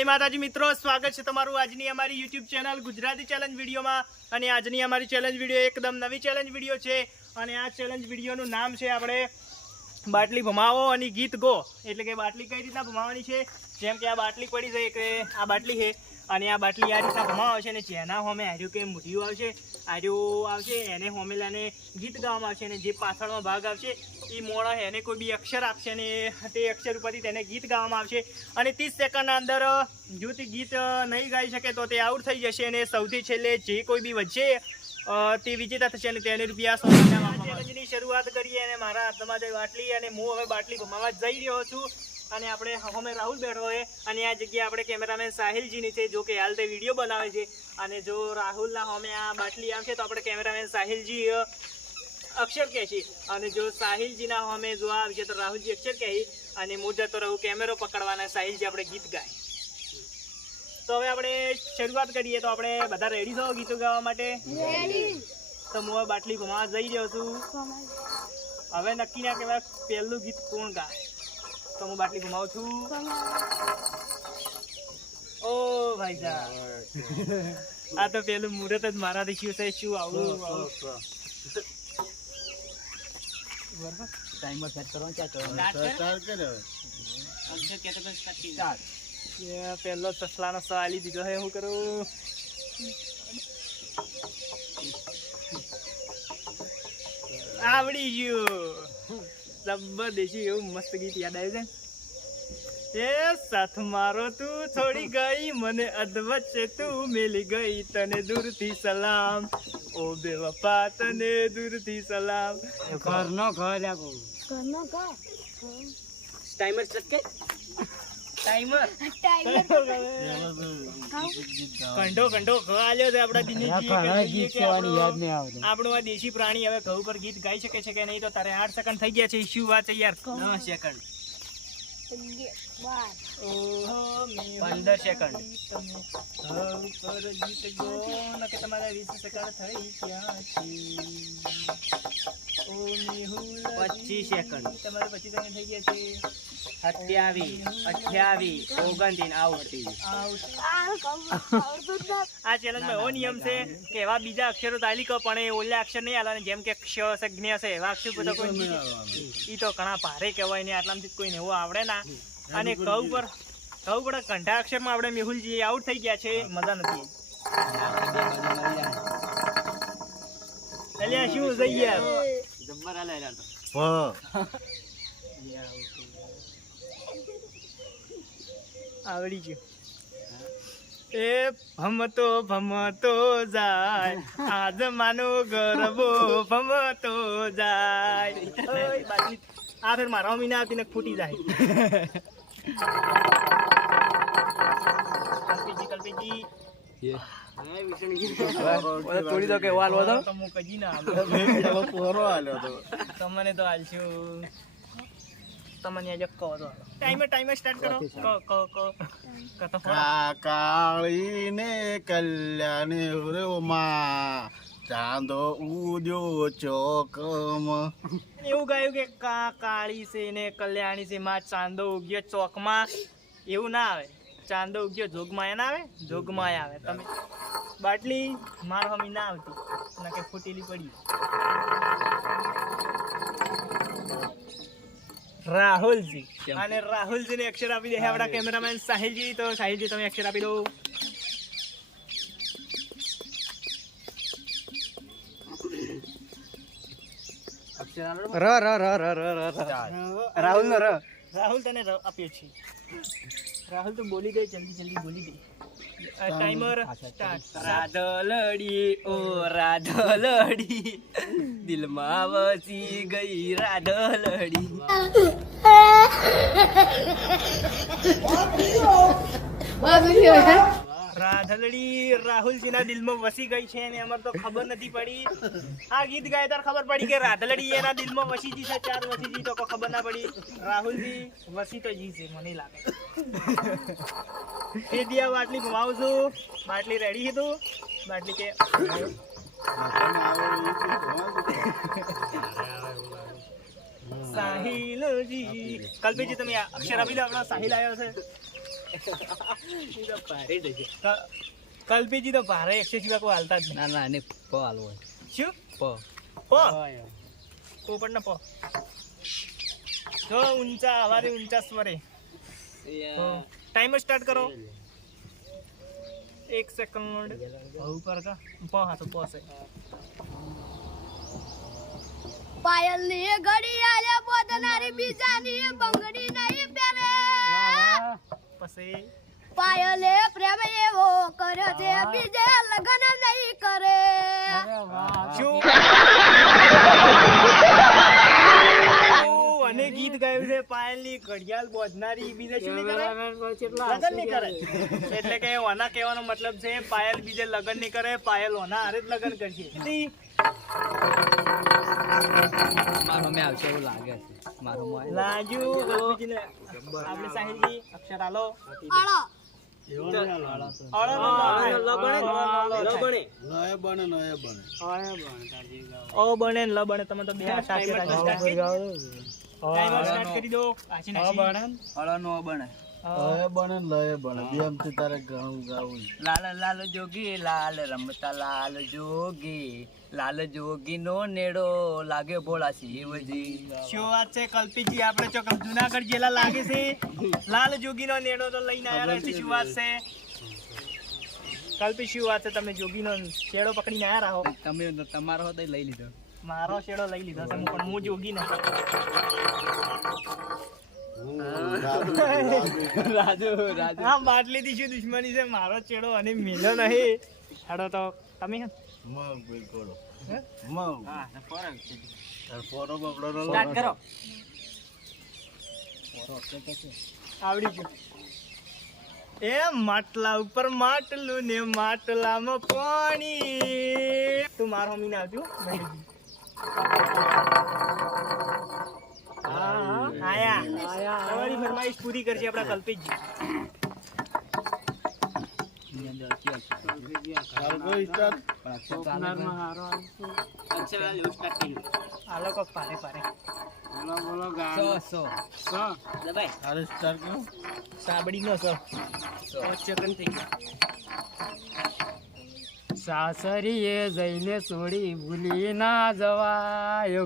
જય માતાજી મિત્રો, સ્વાગત છે તમારું આજની અમારી YouTube ચેનલ ગુજરાતી ચેલેન્જ વિડીયોમાં। અને આજની અમારી ચેલેન્જ વિડીયો એકદમ નવી ચેલેન્જ વિડીયો છે અને આ ચેલેન્જ વિડીયોનું નામ છે આપણે બાટલી ભમાવો અને ગીત ગો। એટલે કે બાટલી કઈ રીતના ભમાવવાની છે, જેમ કે આ બાટલી પડી છે કે આ બાટલી છે અને આ બાટલી આ રીતના ભમાવશે અને જેના હોમે આર્યું કે મૂઢિયું આવશે એને હોમેલાને ગીત ગાવામાં આવશે અને જે પાછળનો ભાગ આવશે એ મોડા એને કોઈ બી અક્ષર આપશે અને તે અક્ષર ઉપરથી તેને ગીત ગાવામાં આવશે અને 30 સેકન્ડના અંદર જો તે ગીત નહીં ગાઈ શકે તો તે આઉટ થઈ જશે અને સૌથી છેલ્લે જે કોઈ બી વચ્ચે તે વિજેતા થશે અને તેને રૂપિયા 100 ચેલેન્જની શરૂઆત કરીએ અને મારા હાથમાં જે બાટલી અને હું હવે બાટલી ભમાવવા જઈ રહ્યો છું અને આપણે હમે રાહુલ બેઠો હોય અને આ જગ્યાએ આપણે કેમેરામેન સાહિલજીની છે, જો કે હાલ તે વિડીયો બનાવે છે અને જો રાહુલના હમે આ બાટલી આવશે તો આપણે કેમેરામેન સાહિલજી અક્ષર કહેશે અને જો સાહિલજીના હમે જો આવશે તો રાહુલજી અક્ષર કહે અને હું જતો રહું કેમેરો પકડવાના, સાહિલજી આપણે ગીત ગાય। તો હવે આપણે શરૂઆત કરીએ। તો આપણે બધા રેડી છો ગીતો ગાવા માટે? તો હું હવે બાટલી ઘુમાવા જઈ રહ્યો છું। હવે નક્કી ના કહેવાય પહેલું ગીત કોણ ગાય, તો હું બાટલી ઘુમાવું છું। ઓ ભાઈ સાહેબ, આ તો પેલું મુહૂર્ત જ મારાથી શું થાય, શું આવું ટાઈમર સેટ કરવાનો પહેલો સસલાનો સવાલી દીધો છે, શું કરું? આવડી ગયું, જબરદસ્તી એવું મસ્ત ગીત યાદ આવ્યું છે। એ સાથ મારો તું છોડી ગઈ, મને અધવચ્ચે તું મિલી ગઈ, તને દૂરથી સલામ, ઓ બેવફા તને દૂરથી સલામ। ઘરનો ઘર ટાઈમર સેટ કે ટાઈમર કંઢો કંઢો ઘ આલ્યો છે આપડા દિનેશજી, આપણું આ દેશી પ્રાણી હવે ઘઉં પર ગીત ગાઈ શકે છે કે નહીં? તો તારે 8 સેકન્ડ થઈ ગયા છે, શું વાત છે યાર? 9 સેકન્ડ 15 સેકન્ડ ગીત ગો કે તમારા 20 સેકન્ડ થઈ ગયા છે। ઓ મેહુલ 25 સેકન્ડ તમારે 25 સેકન્ડ થઈ ગયા છે। 27 28 29 આઉટ। આ ચેલેન્જમાં એવો નિયમ છે કે એવા બીજા અક્ષરો તાલી કહો પણ એ ઓલા અક્ષર નહીં આલવાના, જેમ કે ક્ષ છે, જ્ઞ છે, એવા અક્ષર બધા કોઈ ઈ તો ઘણા ભારે કહેવાય ને, આટલામાંથી કોઈને એવું આવડે ના। અને કહું પર કંઠા અક્ષરમાં આપણે મેહુલજી આઉટ થઈ ગયા છે, મજા નથી। અલ્યા શું થઈ યાર, જબ્બર આલે યાર તો આવડી ગયું। એ ભમતો જાય આજ માનો ગરબો ભમતો જાય। આ ફેર મારા મમ્મી ના આવતી ને ફૂટી જાય। કલ્પીજી થોડી તો કે વાલ હતો તો હું કજી ના તમને તો હાલશું, તમને આજે કહો તો ટાઈમર સ્ટાર્ટ કરો। કાળી ને કલ્યાણી માં ચાંદો ઉડ્યો ચોકમાં, એવું ગાયું કે કાળી છે ને કલ્યાણી છે માં ચાંદો ઉગ્યો ચોકમાં, એવું ના આવે। ચાંદો ઉગ્યો જોગમાયા ના આવે, જોગમાયા આવે। તમે બાટલી માર હમી ના આવતી ના કે ફૂટેલી પડી। રાહુલજી અને રાહુલજી ને અક્ષર આપી દે આપણા કેમેરામેન સાહિલજી। તો સાહિલજી તમે અક્ષર આપી દો। રાહુલ તને આપ્યો છે। રાહુલ તો બોલી દે, જલ્દી બોલી દે। Timer start. રાધલડી ઓ રાધલડી, દિલમાં વસી ગઈ રાધલડી। રાધલડી રાહુલજીના દિલમાં વસી ગઈ છે અને અમાર તો ખબર નથી પડી। આ ગીત ગાય તાર ખબર પડી કે રાધલડી એના દિલમાં વસી જી છે, 4 વસી જી તો ખબર ના પડી। રાહુલજી વસી તો જી છે મને લાગે। એ દિયા બાટલી ઘુમાવું છું, બાટલી રેડી છે તું? બાટલી કે સાહિલજી, કલ્પેજી તમે અક્ષર આપી દો, આપણા સાહિલ આવ્યો છે। કલ્પીજી તો ભારે 100 સિવાય કોઈ હાલતા જ નહીં. ના ના એને પ હાલવો હોય. શું પ પો પોપટ ને પો જો ઊંચા હવારે ઊંચા સ્વરે ટાઈમર સ્ટાર્ટ કરો 1 સેકન્ડ ઉપર કા પો હા તો પો છે પાયલ ની ઘડી આલે બોધનારી બીજાની બંગડી નહીં પહેરે પછી પાયલે પ્રેમ એવો કરે છે બીજે લગન નહીં કરે શું અને ગીત ગાયું છે પાયલની ઘડિયાળ બોધનારી બીજે શું નહીં કરે લગન નહીં કરે એટલે કે ઓના કહેવાનો મતલબ છે પાયલ બીજે લગન નહીં કરે પાયલ ઓના હારે જ લગન કરશે મારો મેં આવશે એવું લાગે છે મારો મોબાઈલ લાજુ કલ્પીજીને આપણે સાહિલજી અક્ષર આલો આળો નય બને નય બને ઓ બને ને લ બને તમે તો બે સાથે ટાઈમર સ્ટાર્ટ કરી દો આછી નાખી હળનો બને નય બને લય બને બે આમથી તારે ઘણું ગાવું લાલ લાલ જોગી લાલ રમતા લાલ જોગી નો નેડો લાગે ભોળા શિવજી. શું વાત છે કલ્પીજી આપણે ચોક જુનાગઢ જેલા લાગે છે લાલ જોગીનો નેડો તો લઈને આયા રહે છે શું વાત છે કલ્પી શું વાત છે તમે જોગીનો છેડો પકડીને આયા રહો તમે તમારો હતો લઈ લીધો. મારો છેડો લઈ લીધો છે પણ હું જોગી ને રાજુ હા બાટલી થી શું દુશ્મની છે મારો છેડો અને મિલો નહીં છેડો તો તમે મગ ભાઈ કરો હે? મગ હા ફરક છે. તાર ફોટો બગડો સ્ટાર્ટ કરો. આવડી ગયું એ માટલા ઉપર માટલું ને માટલામાં પાણી તું મારો મીને આવજો આયા તમારી ફરમાઈશ પૂરી કરશે આપણા કલ્પીજી ચાલ કોઈ સ્ટાર્ટ આ લોકો પારે પારે તારે સ્ટાર્ટ કરો સાબડી નો સો સેકન્ડ થઈ ગયા સાસરીએ જઈને છોડી ભૂલી ના જવાય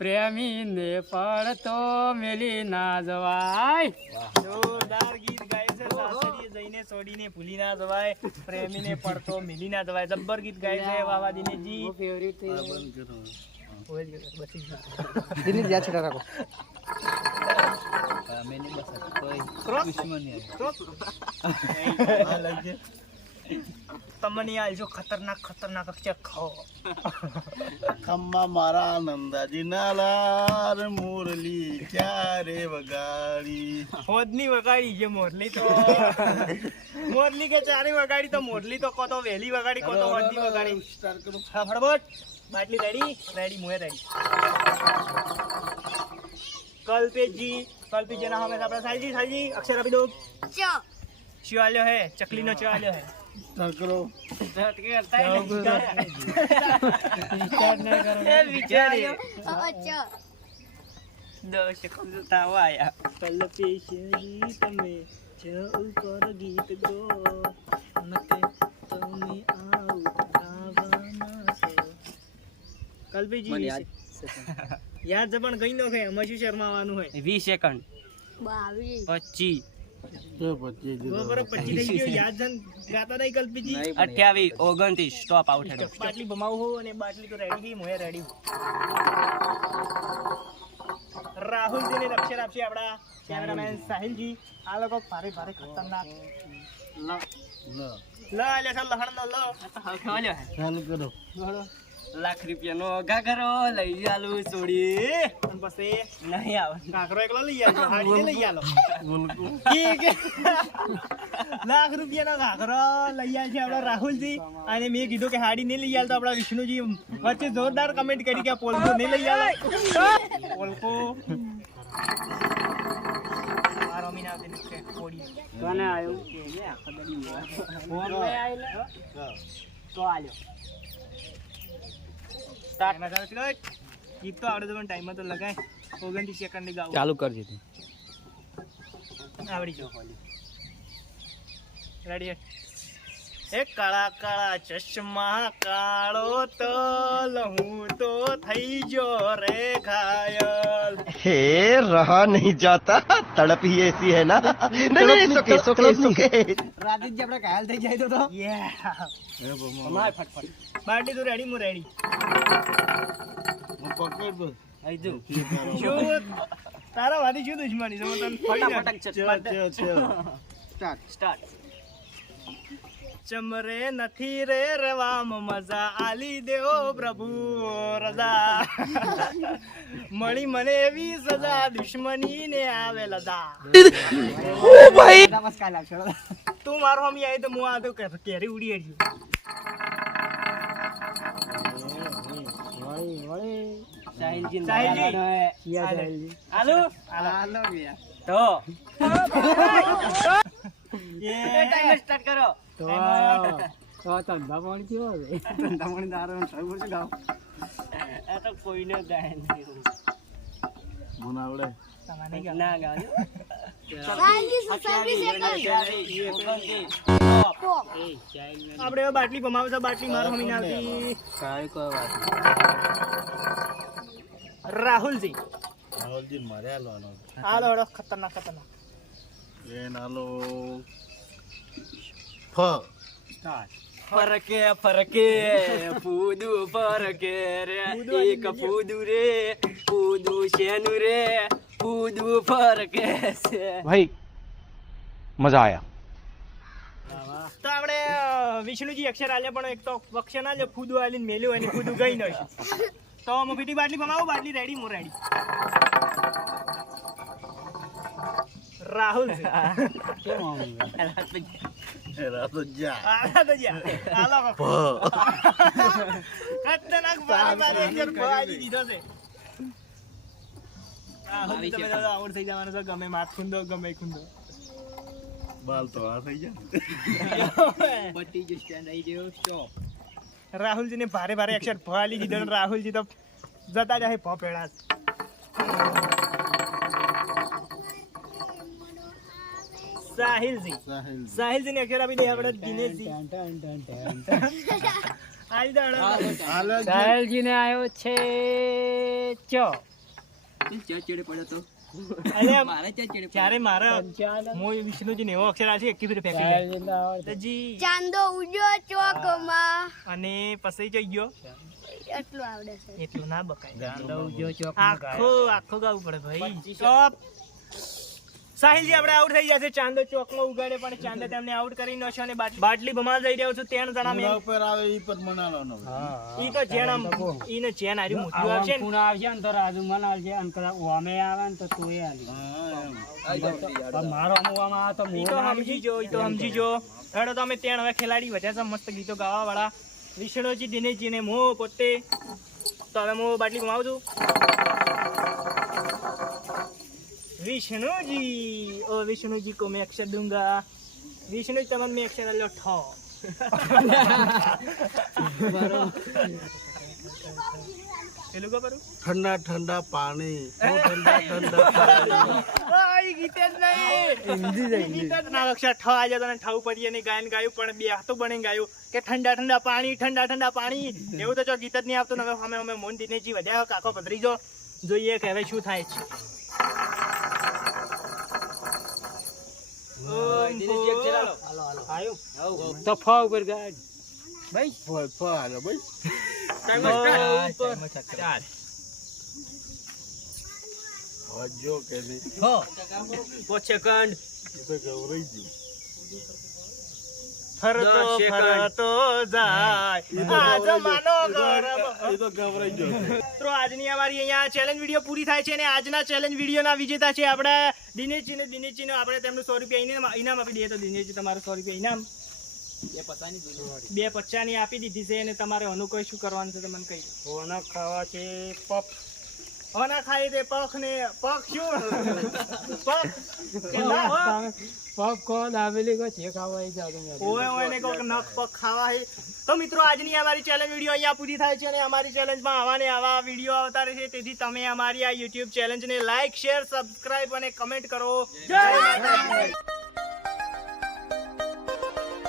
પ્રેમીને પડતો મેલી ના જવાય. જોરદાર ગીત ગાય છે સાસરીએ જઈને છોડીને ભૂલી ના જવાય પ્રેમીને પડતો મિલી ના જવાય જબ્બર ગીત ગાય છે વાવાદીને જી ફેવરિટ આ બંધ કરો દિલ્હી જ્યાં છેડા રાખો અમે નહીં બસ કોઈ ક્રોસ? દુશ્મની આ લાગે તમને આલજો ખતરનાક અક્ષર ખાઓ ખમ્મા મારા નંદાજી ના લાલ મુરલી ક્યારે વગાડી હોદની વગાડી છે મોરલી તો મોરલી કે ચારે વગાડી તો મોરલી તો કોતો વહેલી વગાડી કોતો હોદની વગાડી સ્ટાર્ટ કરો હા ફટાફટ બાટલી રેડી મોએ રેડી કલ્પેજી ના હમે આપણે સાલજી અક્ષર આપી દો ચ શું આલ્યો હે ચકલીનો ચો આલ્યો હે સ્ટાર્ટ કરો ચ તમે ઉપર ગીત ગો નકે તમે કલ્પેજી યાદ છે પણ કઈ નો કે એમાં શું શરમાવાનું હોય 20 સેકન્ડ 22 25 તો પછી બરોબર 25 થઈ ગયો યાદ છે ને ગાતા નહીં કલ્પેજી 28 29 સ્ટોપ આઉટ હેડો. બાટલી ભમાવું હો અને બાટલી તો રેડી ગઈ મોએ રેડી રાહુલજી ને અક્ષર આપશે આપણા કેમેરામેન સાહિલજી આ લોકો ભારે ખતરનાક લ લે ચાલ લહણ નો લ ચાલુ કરો લાખ રૂપિયાનો ઘાઘરો લઈ આલું છોડી અને પછી નહીં આવે. કાકરો એકલો લઈ આલો હાડી લઈ આલો બોલકું ઠીક લાખ રૂપિયાનો ઘાઘરો લઈ આલ છે આપણા રાહુલજી અને મેં કીધું કે હાડી નહીં લઈ આલતો આપણા વિષ્ણુજી વચ્ચે જોરદાર કમેન્ટ કરી કે પોલકો નહીં લઈ આલો પોલકો મારો મીના આવતી નથી કોડી કોને આવ્યું તો આલ્યો સ્ટાર્ટ ગીત તો આવડે તો પણ ટાઈમમાં તો લગાય 29 સેકન્ડ ની ગાવ ચાલુ કરજે તું. આવડી જો રેડી એ કાળા કાળા ચશ્મા કાળો તલ હું તો થઈ જો રે ઘાયલ हे रहा नहीं जाता तड़प ही ऐसी है ना नहीं सुके सुके सुके રાતે જ આપણે ઘાયલ થઈ જાય તો યે બાટી તું રેડી હું રેડી પકડ બસ આઈ જો શું તારા વાડી શું દુશ્મની છે હું તને ફરી નાખ. સ્ટાર્ટ ચમરે નથી રે રવામ મજા આલી દેવો પ્રભુ રજા મળી મને એવી સજા દુશ્મની ને આવે લદા નમસ્કાર લાગશે તું મારો હમી આવી તો હું આ તો કેરી ઉડી હડ્યું સાહિલજી સાહિલજી. હાલો હાલો. તો એ ટાઈમ સ્ટાર્ટ કરો તો ધંધા પાણી કેવો છે ધંધામણી દારૂ સર્વ શું ગાવ આ તો કોઈને ગાય નહીં મને આવડે તમારે ગાવ. ના ગાવ સાંજી આપણે હવે બાટલી ભમાવે છે બાટલી મારો હમી ના આવતી કાંઈ કોઈ વાત રાહુલજી રાહુલજી મારે હાલવાનો હાલો હડો ખતરનાક ખતરનાક એ નાલો ફ ફરકે ફરકે ફૂદુ ફરકે રે એક ફૂદુ રે ફૂદુ શેનું રે ફૂદુ ફરકે છે भाई मजा आया તો આપણે વિષ્ણુજી અક્ષર આલ્યા પણ એક તો અક્ષર ના જે ફૂદું આલીને મેલ્યું હોય ને ફૂદું ગઈ નથી તો હું બીટી બાટલી ભમાવું બાટલી રેડી હું રેડી રાહુલ કેમ આવું એરા તો જા આલા તો જા આલા ખતરનાક બારે બારે એક ફાજી દીધો છે રાહુલ તમે તો આઉટ થઈ જવાનું છે ગમે માથ ખુંદો ગમે ખુંદો બાલ તો આ થઈ જાય બટી જો સ્ટેન્ડ આવી ગયો સ્ટોપ રાહુલજી ને ભારે ભારે અક્ષર ફાલી દીધો ને રાહુલજી તો જતા જાય ભપેડા સાહિલજી સાહિલજી ને અક્ષર આપી દે આપણે દિનેશજી આઈ દાડો સાહેલજી ને આવ્યો છે ચો ચા ચેડે પડ્યો તો અલ્યા મારે ચા ચેડે ત્યારે મારા હું વિષ્ણુજી ને એવો અક્ષર આ છે એકી ફેર ફેંકી દે સાહેલજી ને આવડે તો જી ચાંદો ઉડ્યો ચોકમાં અને પછી જઈ ગયો એટલું આવડે છે એટલું ના બકાય ગાંડો ઉજ્યો ચોક આખો આખો ગાવું પડે ભાઈ તો સાહિલજી આપણે આઉટ થઈ ગયા છે ચાંદો ચોકમાં ઉગાડે પણ ચાંદા તેમને આઉટ કરી નો છે અને બાટલી ભમાલ જઈ રહ્યો છું 3 જણા મેં ઉપર આવે ઈ પર મનાવાનો ઈ તો જેણ આમ ઈને જેણ આરી મૂક્યું આવશે ને ખૂણા આવશે ને તો રાજુ મને આવશે અને કદાચ ઓમે આવે ને તો તું આલી પણ મારો અમુવામાં આવે તો ઈ તો સમજી જો ઈ તો સમજી જો હેડો તો અમે 3 હવે ખેલાડી વધ્યા છે મસ્ત ગીતો ગાવા વાળા વિષ્ણુજી દિનેશજી ને મો પોતે તો હવે હું બાટલી ભમાવું છું विष्णु जी ओ विष्णु जी को मैं अक्षर दूंगा विष्णु जी तमन में अक्षर लो ठो પેલું કો પરું ઠંડા ઠંડા પાણી ઠંડા ઠંડા પાણી આઈ ગીતે જ નહીં હિન્દી જ ગીત જ ના અક્ષર ઠ આ જતો ને ઠાઉ પડી અને ગાયન ગાયું પણ બે હાથો બની ગાયું કે ઠંડા ઠંડા પાણી એવું તો જો ગીત જ નહીં આવતું ને હવે અમે મોહન દિનેશજી વધ્યા કાકો પધરી જો જોઈએ કે હવે શું થાય છે દિનેશજી એક ચેલા લો આવ્યું તો ફા ઉપર ગાડ ભાઈ ફ હાલો ભાઈ હજો કે નહીં સેકન્ડ એ તો ગવરાઈ ગયું ફરતો જાય આ જમાનો ગરમ એ તો ગવરાઈ ગયો મિત્રો આજની અમારી અહીંયા ચેલેન્જ વિડીયો પૂરી થાય છે અને આજના ચેલેન્જ વિડીયોના વિજેતા છે આપણે દિનેશજીને આપણે તેમનું 100 રૂપિયા ઇનામ આપી દઈએ તો દિનેશજી તમારું 100 રૂપિયા ઇનામ 250 ની આપી દીધી છે અને તમારે અનુ કોઈ શું કરવાનું છે તો મને કહી દો ઓના ખાવા છે પપ ઓના ખાઈ દે પખ ને પખ શું પખ કે ના પગ કો દાબેલી કો જે ખાવા આવી જાવ તમે ઓય ઓય ને કોક નખ પગ ખાવા હે તો મિત્રો આજની અમારી ચેલેન્જ વિડીયો અહીંયા પૂરી થાય છે અને અમારી ચેલેન્જમાં આવા ને આવા વિડીયો આવતા રહેશે તેથી તમે અમારી આ YouTube ચેલેન્જને લાઈક શેર સબસ્ક્રાઇબ અને કમેન્ટ કરો જય માતાજી.